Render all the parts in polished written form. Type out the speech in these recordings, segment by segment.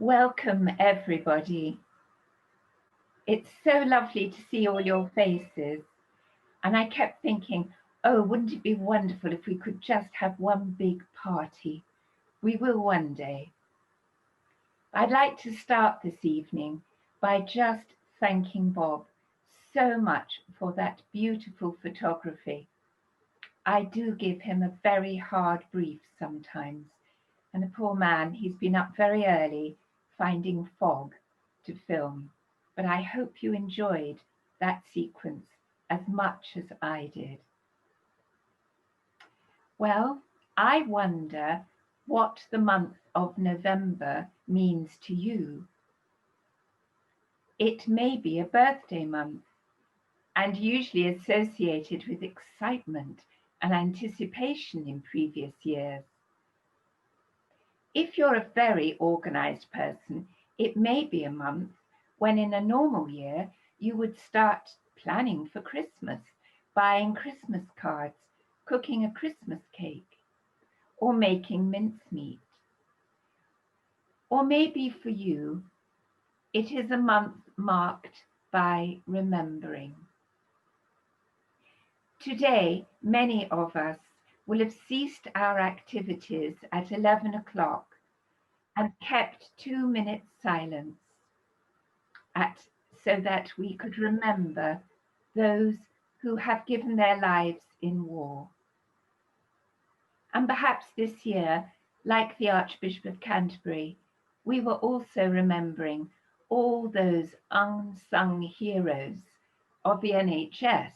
Welcome, everybody. It's so lovely to see all your faces. And I kept thinking, oh, wouldn't it be wonderful if we could just have one big party? We will one day. I'd like to start this evening by just thanking Bob so much for that beautiful photography. I do give him a very hard brief sometimes. And the poor man, he's been up very early finding fog to film. But I hope you enjoyed that sequence as much as I did. Well, I wonder what the month of November means to you. It may be a birthday month and usually associated with excitement and anticipation in previous years. If you're a very organized person, it may be a month when in a normal year you would start planning for Christmas, buying Christmas cards, cooking a Christmas cake, or making mincemeat. Or maybe for you, it is a month marked by remembering. Today, many of us will have ceased our activities at 11 o'clock and kept 2 minutes silence so that we could remember those who have given their lives in war. And perhaps this year, like the Archbishop of Canterbury, we were also remembering all those unsung heroes of the NHS,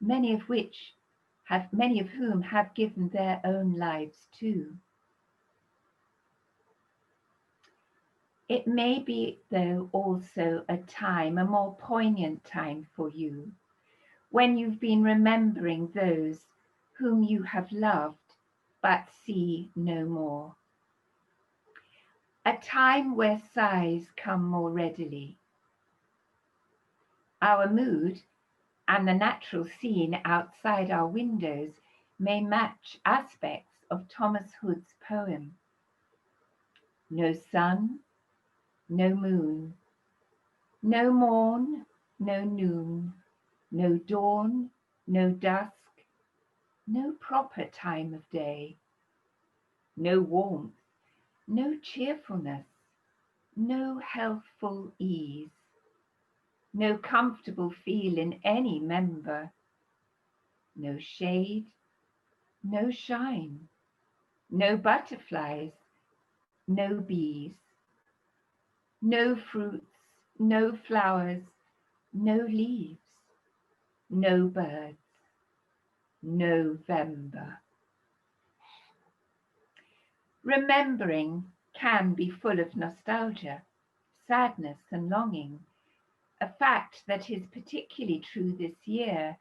many of whom have given their own lives too. It may be, though, also a more poignant time for you, when you've been remembering those whom you have loved but see no more. A time where sighs come more readily. Our mood and the natural scene outside our windows may match aspects of Thomas Hood's poem. No sun, no moon, no morn, no noon, no dawn, no dusk, no proper time of day, no warmth, no cheerfulness, no healthful ease, no comfortable feel in any member, no shade, no shine, no butterflies, no bees, no fruits, no flowers, no leaves, no birds, November. Remembering can be full of nostalgia, sadness and longing, a fact that is particularly true this year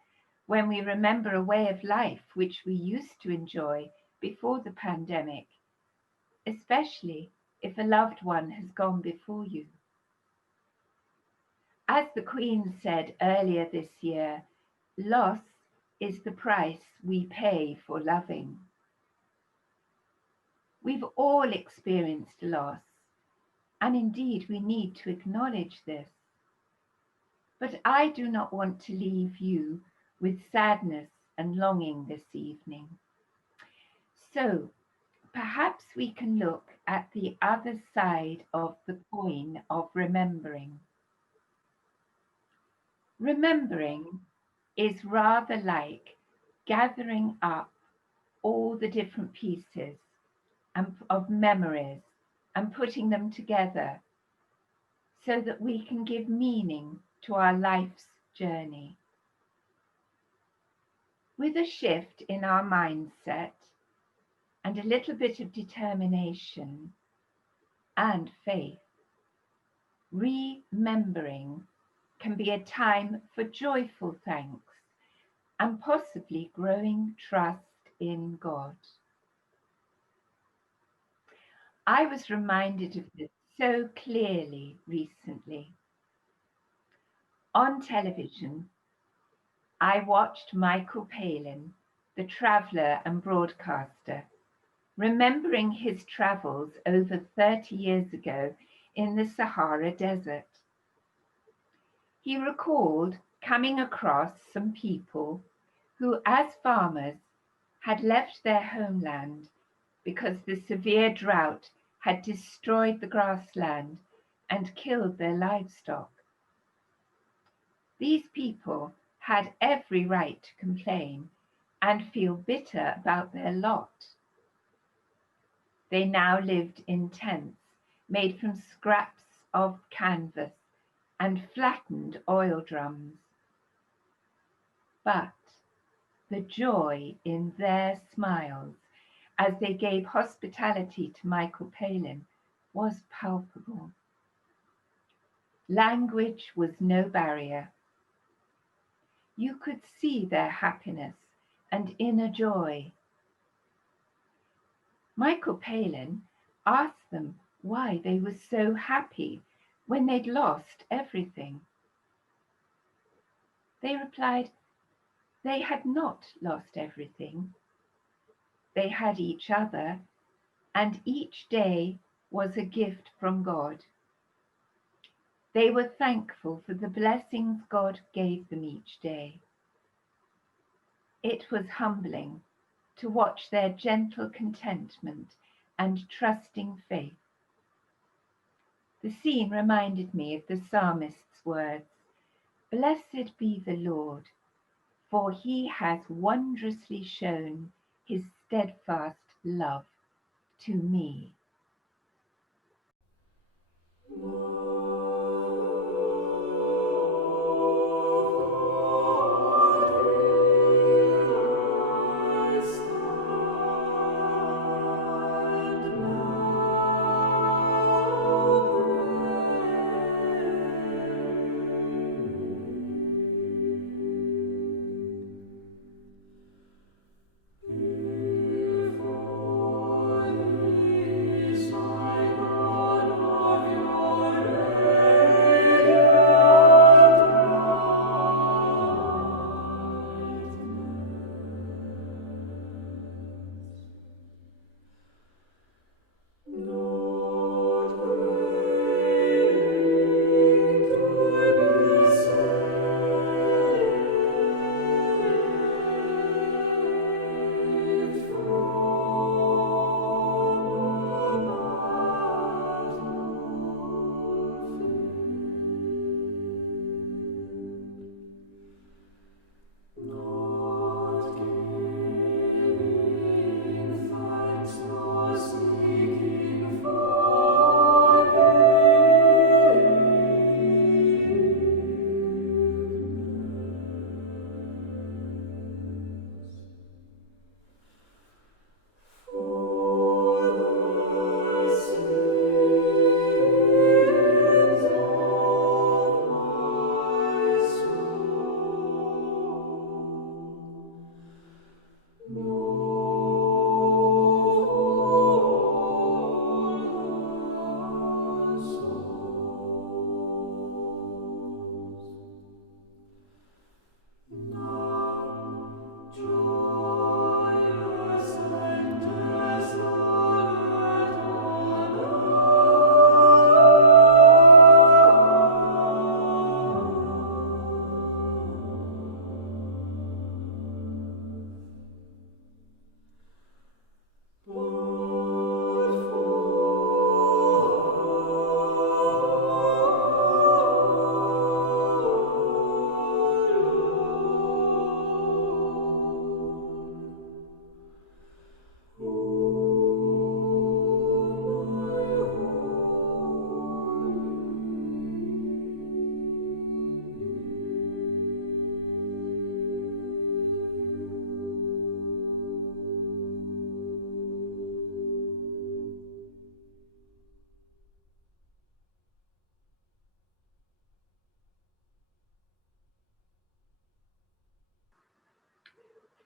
when we remember a way of life which we used to enjoy before the pandemic, especially if a loved one has gone before you. As the Queen said earlier this year, loss is the price we pay for loving. We've all experienced loss, and indeed we need to acknowledge this. But I do not want to leave you with sadness and longing this evening. So perhaps we can look at the other side of the coin of remembering. Remembering is rather like gathering up all the different pieces of memories and putting them together so that we can give meaning to our life's journey. With a shift in our mindset and a little bit of determination and faith, remembering can be a time for joyful thanks and possibly growing trust in God. I was reminded of this so clearly recently. On television, I watched Michael Palin, the traveller and broadcaster, remembering his travels over 30 years ago in the Sahara Desert. He recalled coming across some people who, as farmers, had left their homeland because the severe drought had destroyed the grassland and killed their livestock. These people had every right to complain and feel bitter about their lot. They now lived in tents made from scraps of canvas and flattened oil drums. But the joy in their smiles as they gave hospitality to Michael Palin was palpable. Language was no barrier. You could see their happiness and inner joy. Michael Palin asked them why they were so happy when they'd lost everything. They replied they had not lost everything. They had each other, and each day was a gift from God. They were thankful for the blessings God gave them each day. It was humbling to watch their gentle contentment and trusting faith. The scene reminded me of the psalmist's words, "Blessed be the Lord, for he has wondrously shown his steadfast love to me."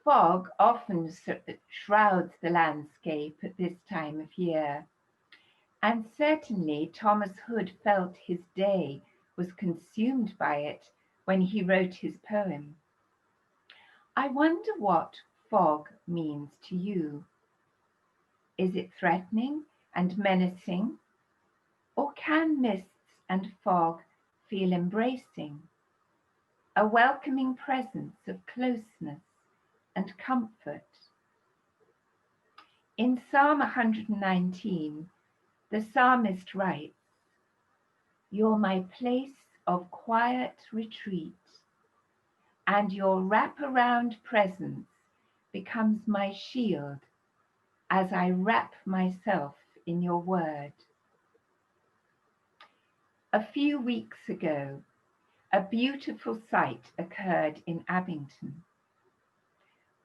Fog often shrouds the landscape at this time of year, and certainly Thomas Hood felt his day was consumed by it when he wrote his poem. I wonder what fog means to you. Is it threatening and menacing? Or can mists and fog feel embracing, a welcoming presence of closeness and comfort? In Psalm 119, the psalmist writes, "You're my place of quiet retreat, and your wraparound presence becomes my shield as I wrap myself in your word." A few weeks ago, a beautiful sight occurred in Abington.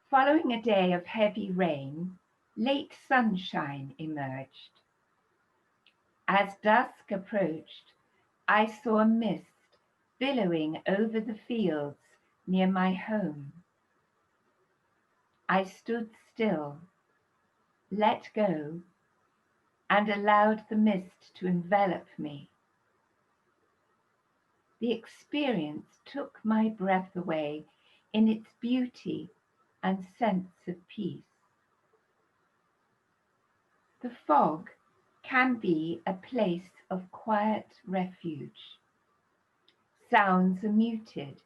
Following a day of heavy rain, late sunshine emerged. As dusk approached, I saw a mist billowing over the fields near my home. I stood still, let go, and allowed the mist to envelop me. The experience took my breath away in its beauty and sense of peace. The fog can be a place of quiet refuge. Sounds are muted,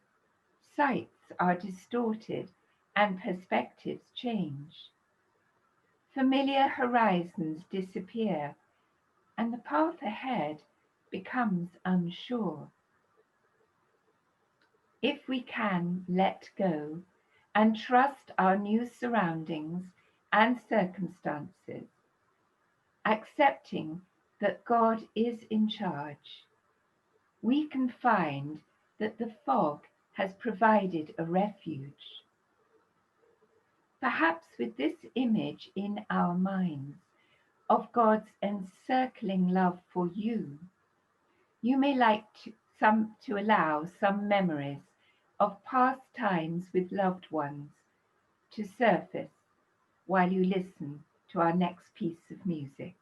sights are distorted, and perspectives change. Familiar horizons disappear, and the path ahead becomes unsure. If we can let go and trust our new surroundings and circumstances, accepting that God is in charge, we can find that the fog has provided a refuge. Perhaps with this image in our minds of God's encircling love for you, you may like to allow some memories of past times with loved ones to surface while you listen to our next piece of music.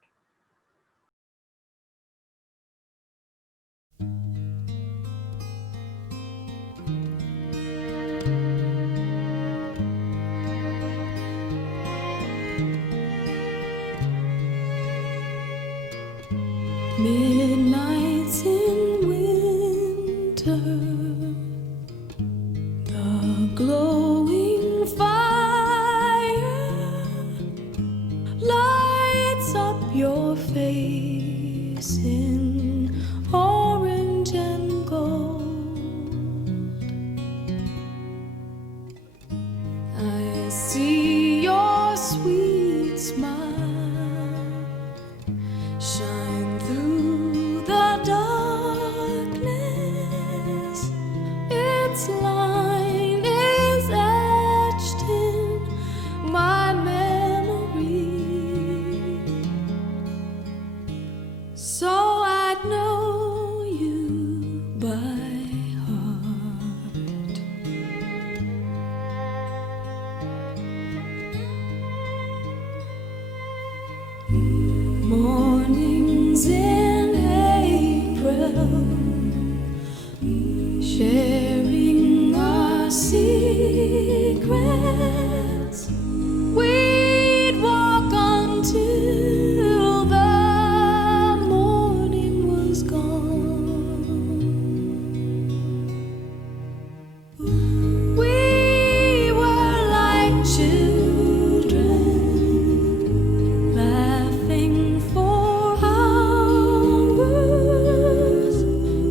Midnights in winter, the glowing fire lights up your face in orange and gold. I see your sweet smile shine through the darkness. Its line is etched in my memory, so I'd know you by heart. Mornings in April, sharing our secrets, we'd walk until the morning was gone. We were like children, laughing for hours.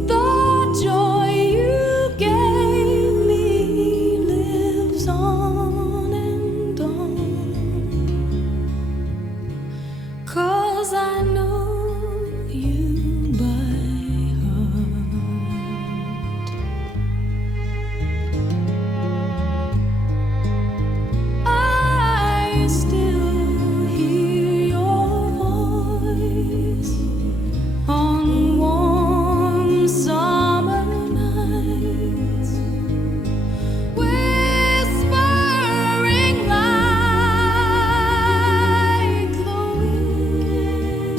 The joy you gave me lives on and on, 'cause I know you by heart. I still hear your voice on warm summer nights, whispering like the wind.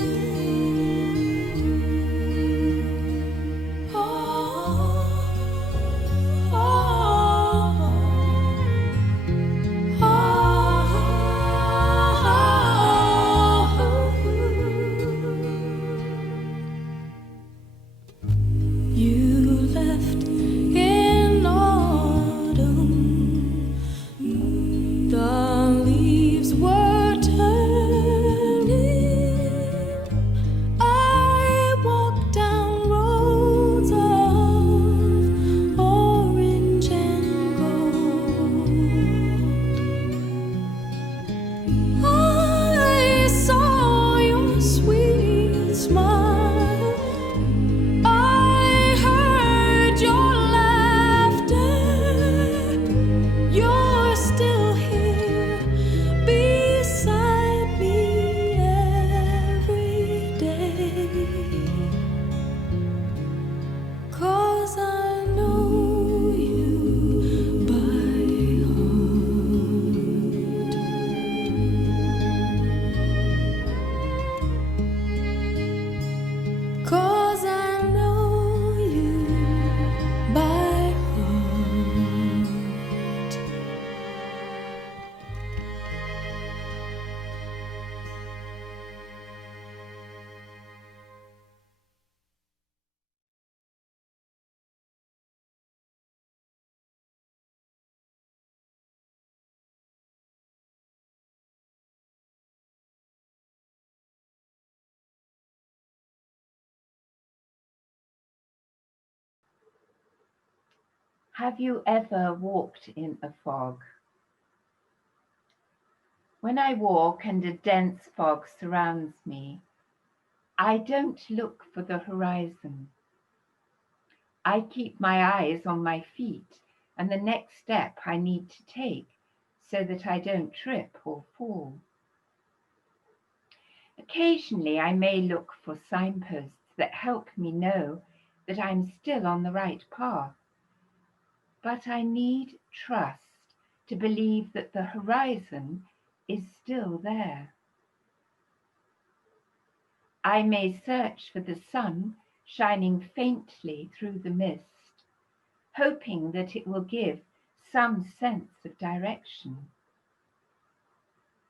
Have you ever walked in a fog? When I walk and a dense fog surrounds me, I don't look for the horizon. I keep my eyes on my feet and the next step I need to take so that I don't trip or fall. Occasionally, I may look for signposts that help me know that I'm still on the right path, but I need trust to believe that the horizon is still there. I may search for the sun shining faintly through the mist, hoping that it will give some sense of direction.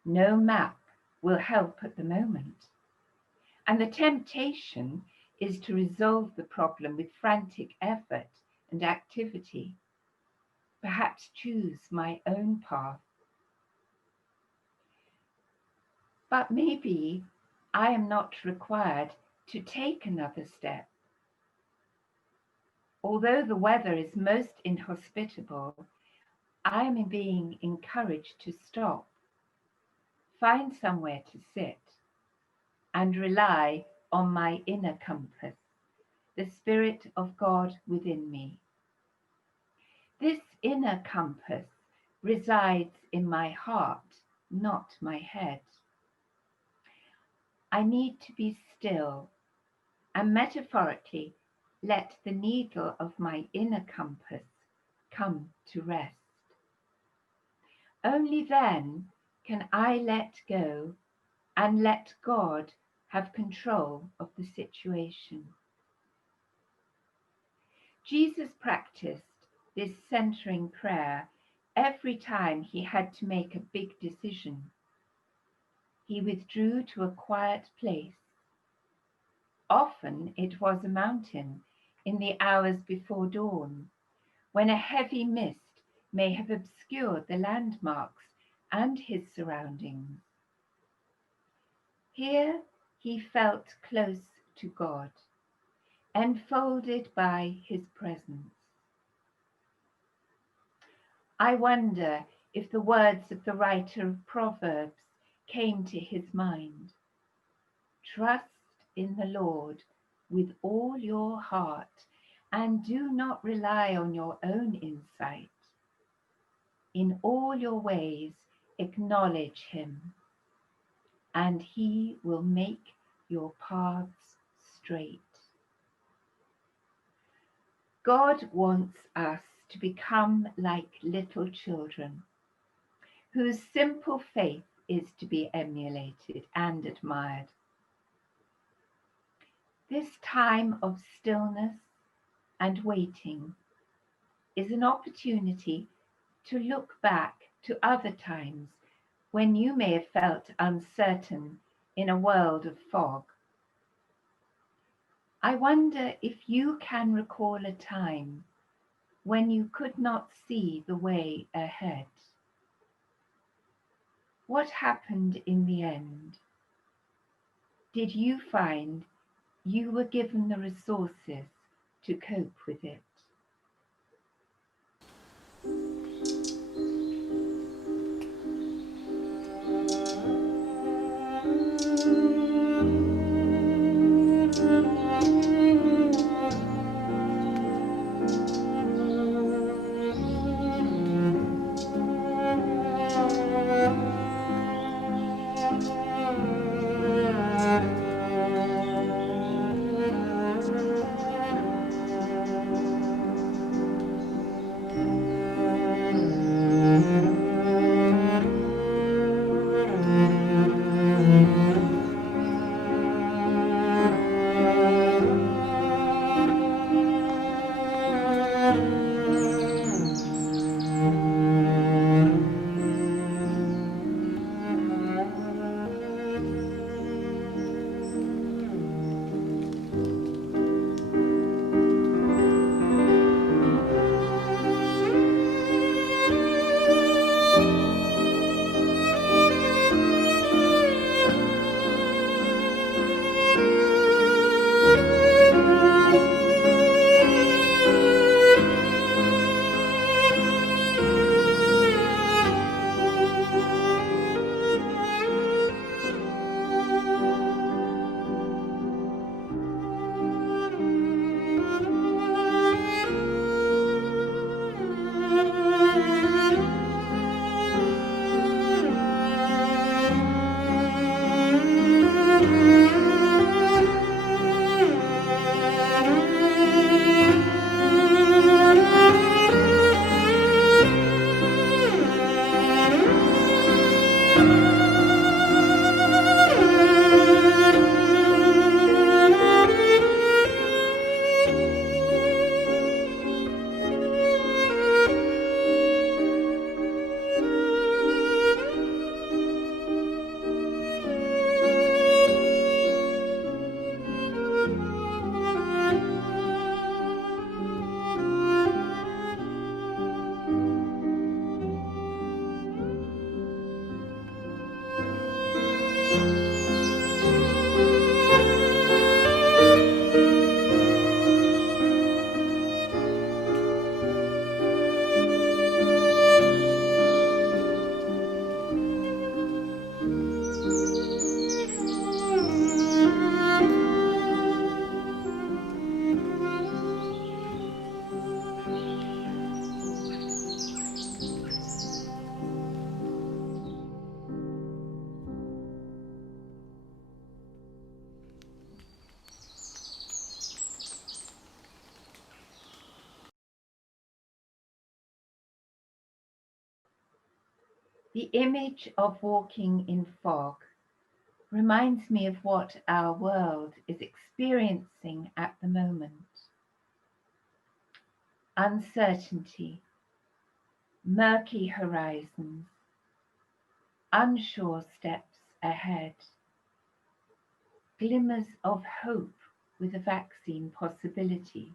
No map will help at the moment, and the temptation is to resolve the problem with frantic effort and activity, perhaps choose my own path. But maybe I am not required to take another step. Although the weather is most inhospitable, I am being encouraged to stop, find somewhere to sit, and rely on my inner compass, the Spirit of God within me. This inner compass resides in my heart, not my head. I need to be still and metaphorically let the needle of my inner compass come to rest. Only then can I let go and let God have control of the situation. Jesus practiced this centering prayer every time he had to make a big decision. He withdrew to a quiet place. Often it was a mountain in the hours before dawn, when a heavy mist may have obscured the landmarks and his surroundings. Here he felt close to God, enfolded by his presence. I wonder if the words of the writer of Proverbs came to his mind. Trust in the Lord with all your heart and do not rely on your own insight. In all your ways, acknowledge him, and he will make your paths straight. God wants us to become like little children, whose simple faith is to be emulated and admired. This time of stillness and waiting is an opportunity to look back to other times when you may have felt uncertain in a world of fog. I wonder if you can recall a time when you could not see the way ahead. What happened in the end? Did you find you were given the resources to cope with it? The image of walking in fog reminds me of what our world is experiencing at the moment. Uncertainty, murky horizons, unsure steps ahead, glimmers of hope with a vaccine possibility.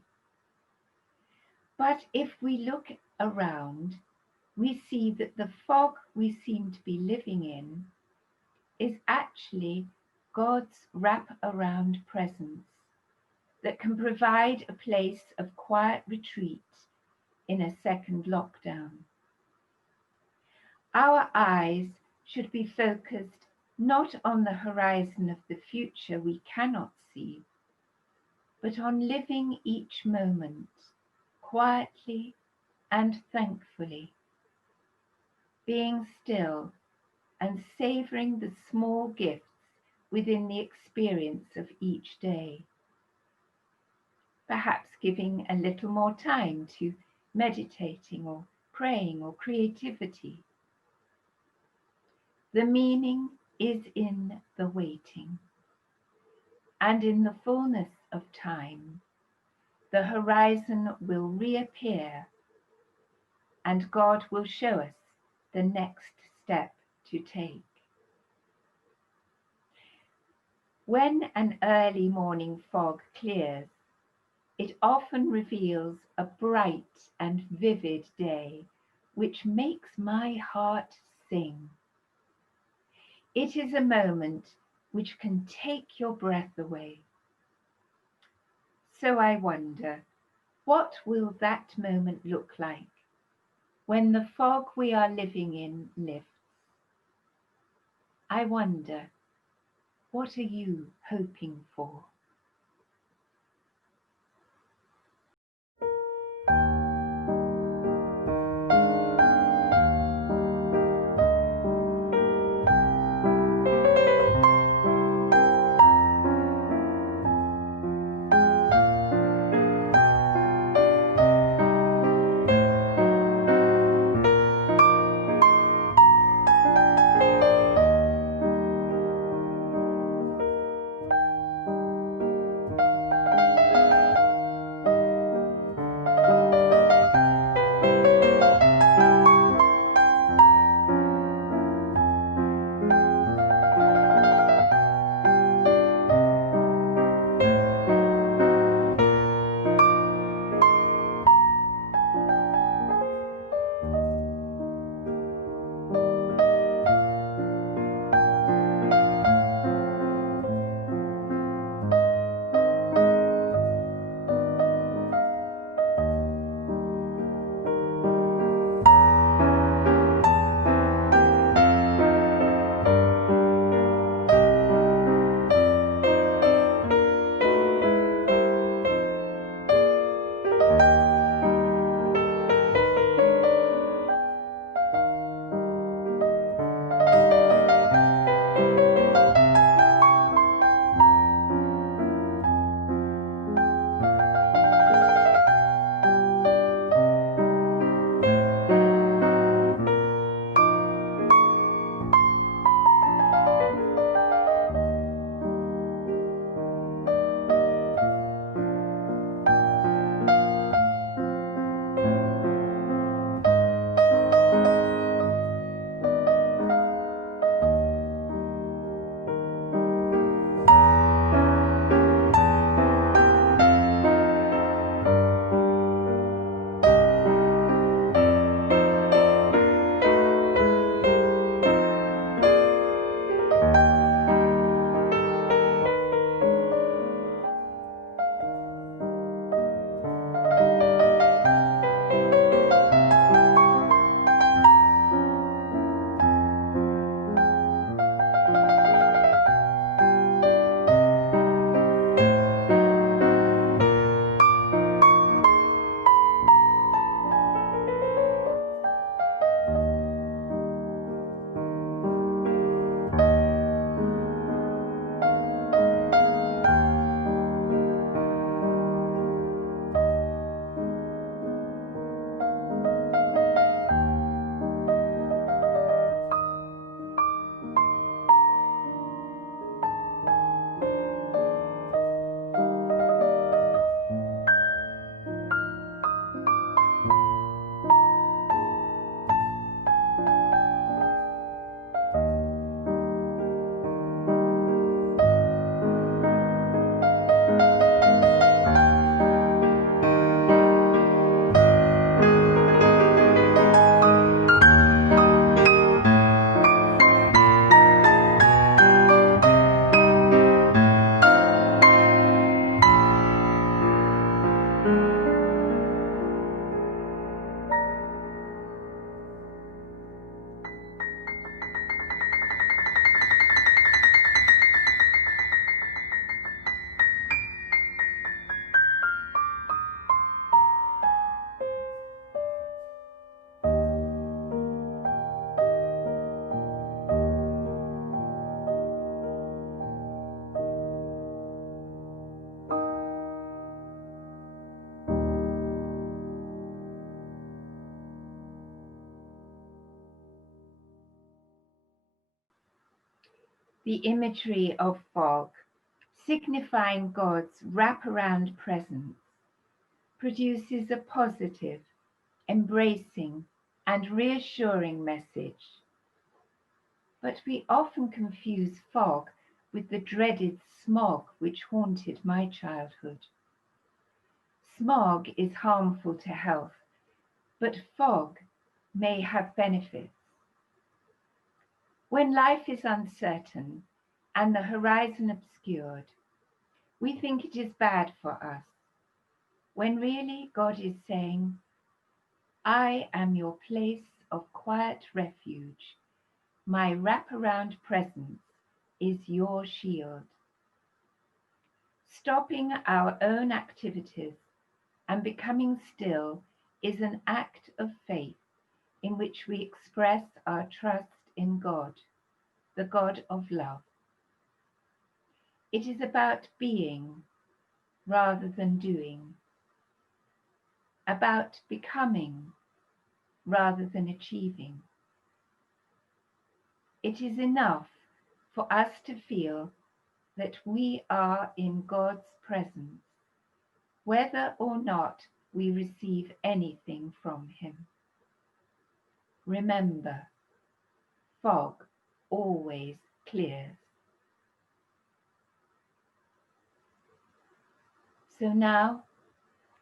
But if we look around, we see that the fog we seem to be living in is actually God's wrap-around presence that can provide a place of quiet retreat in a second lockdown. Our eyes should be focused not on the horizon of the future we cannot see, but on living each moment quietly and thankfully, being still and savouring the small gifts within the experience of each day. Perhaps giving a little more time to meditating or praying or creativity. The meaning is in the waiting, and in the fullness of time, the horizon will reappear and God will show us the next step to take. When an early morning fog clears, it often reveals a bright and vivid day, which makes my heart sing. It is a moment which can take your breath away. So I wonder, what will that moment look like when the fog we are living in lifts? I wonder, what are you hoping for? The imagery of fog, signifying God's wraparound presence, produces a positive, embracing, and reassuring message. But we often confuse fog with the dreaded smog which haunted my childhood. Smog is harmful to health, but fog may have benefits. When life is uncertain and the horizon obscured, we think it is bad for us, when really God is saying, I am your place of quiet refuge. My wraparound presence is your shield. Stopping our own activities and becoming still is an act of faith in which we express our trust in God, the God of love. It is about being rather than doing, about becoming rather than achieving. It is enough for us to feel that we are in God's presence, whether or not we receive anything from Him. Remember, fog always clears. So now,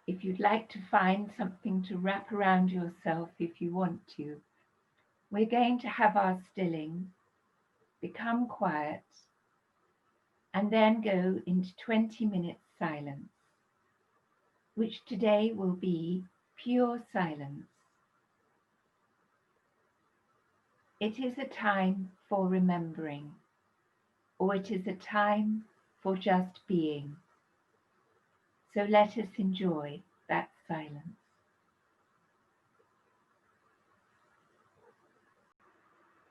if you'd like to find something to wrap around yourself if you want to, we're going to have our stilling, become quiet, and then go into 20 minutes silence, which today will be pure silence. It is a time for remembering, or it is a time for just being. So let us enjoy that silence.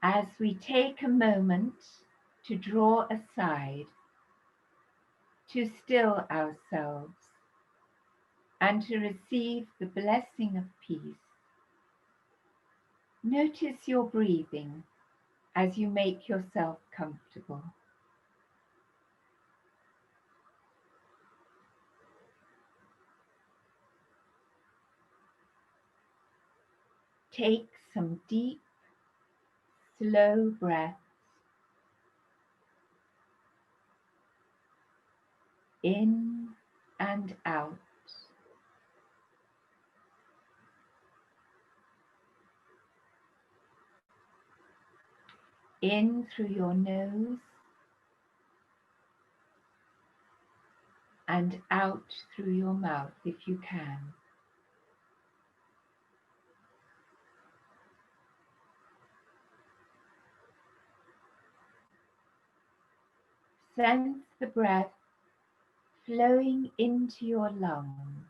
As we take a moment to draw aside, to still ourselves, and to receive the blessing of peace, notice your breathing as you make yourself comfortable. Take some deep, slow breaths in and out. In through your nose and out through your mouth if you can. Sense the breath flowing into your lungs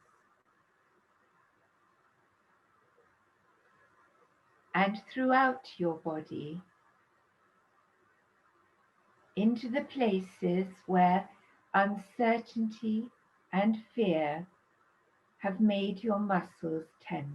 and throughout your body, into the places where uncertainty and fear have made your muscles tense.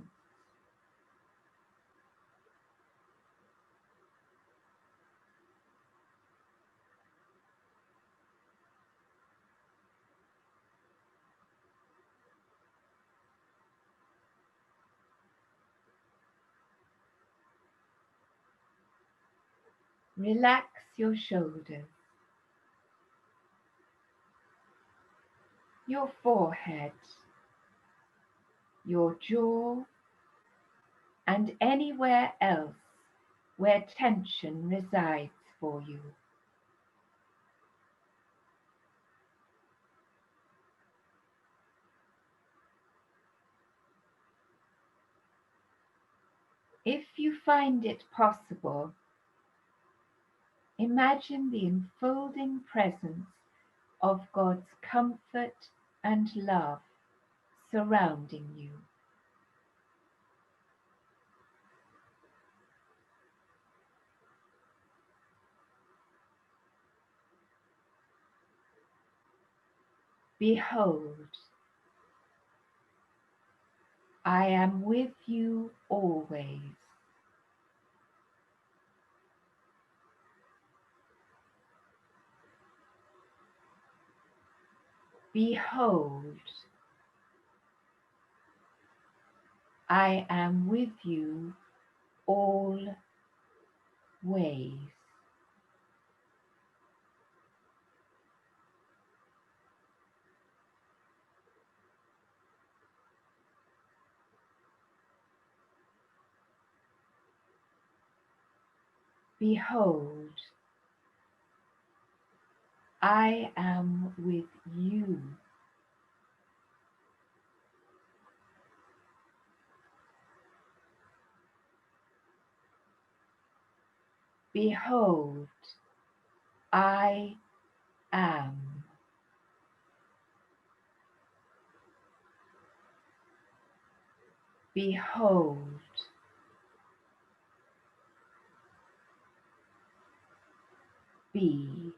Relax your shoulders, your forehead, your jaw, and anywhere else where tension resides for you. If you find it possible, imagine the enfolding presence of God's comfort and love surrounding you. Behold, I am with you always. Behold, I am with you always. Behold, I am with you behold, I am. Behold, be.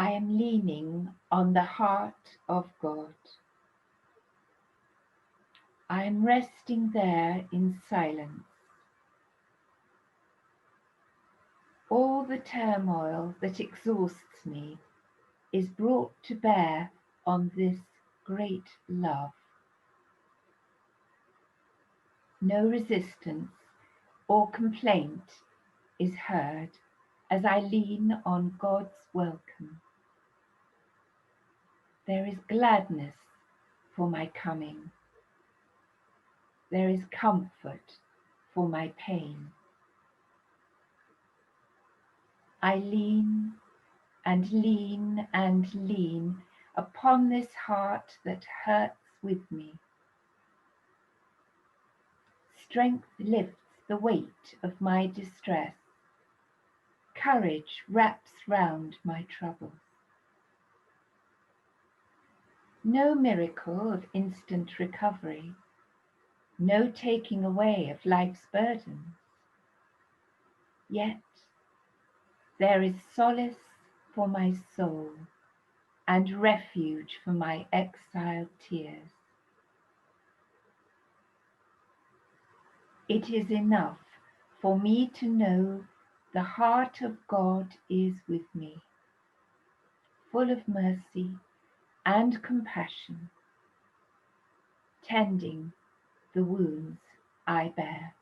I am leaning on the heart of God. I am resting there in silence. All the turmoil that exhausts me is brought to bear on this great love. No resistance or complaint is heard as I lean on God's welcome. There is gladness for my coming. There is comfort for my pain. I lean and lean and lean upon this heart that hurts with me. Strength lifts the weight of my distress. Courage wraps round my troubles. No miracle of instant recovery, no taking away of life's burdens. Yet there is solace for my soul and refuge for my exiled tears. It is enough for me to know the heart of God is with me, full of mercy and compassion, tending the wounds I bear.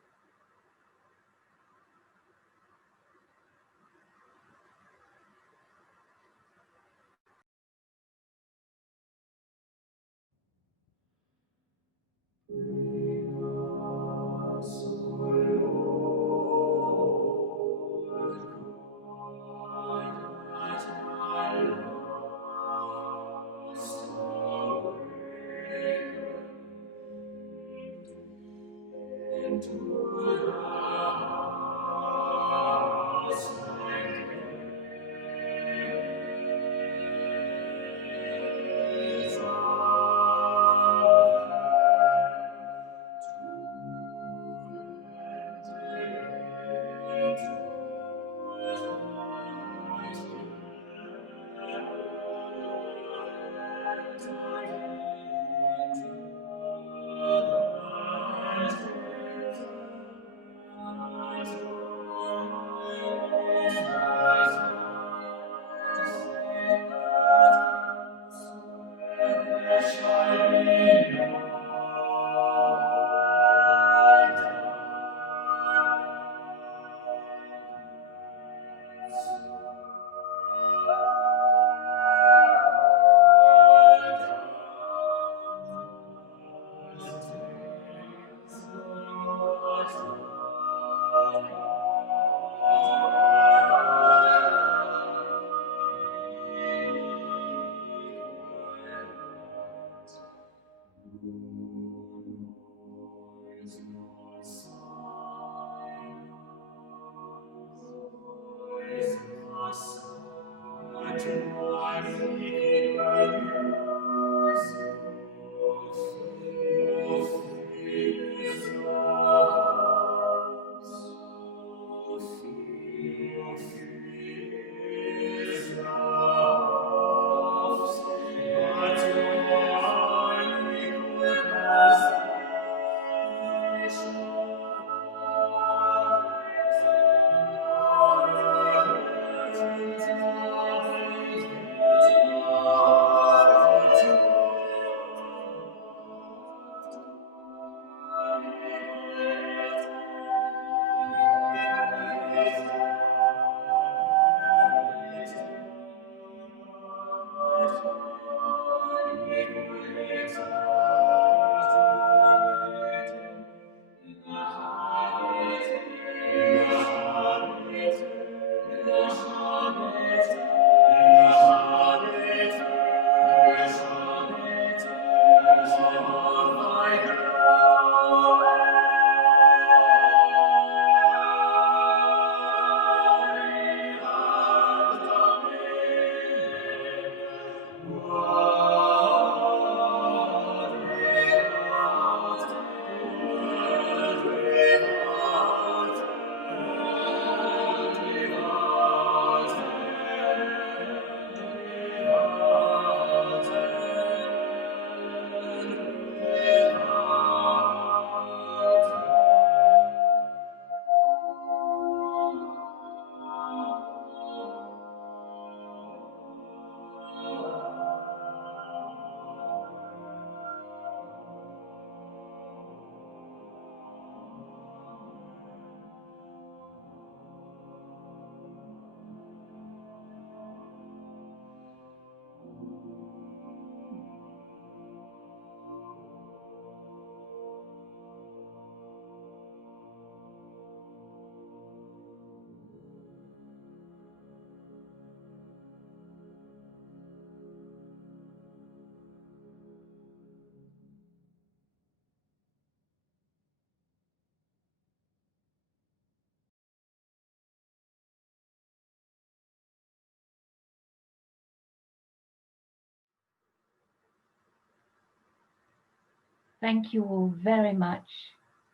Thank you all very much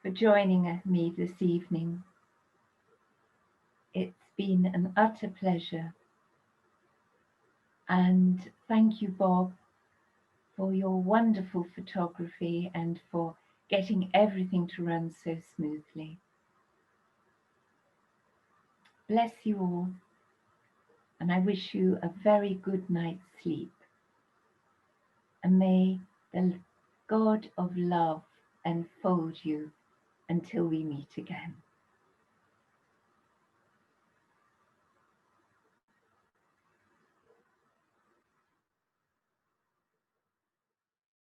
for joining me this evening. It's been an utter pleasure. And thank you, Bob, for your wonderful photography and for getting everything to run so smoothly. Bless you all, and I wish you a very good night's sleep. And may the God of love enfold you until we meet again.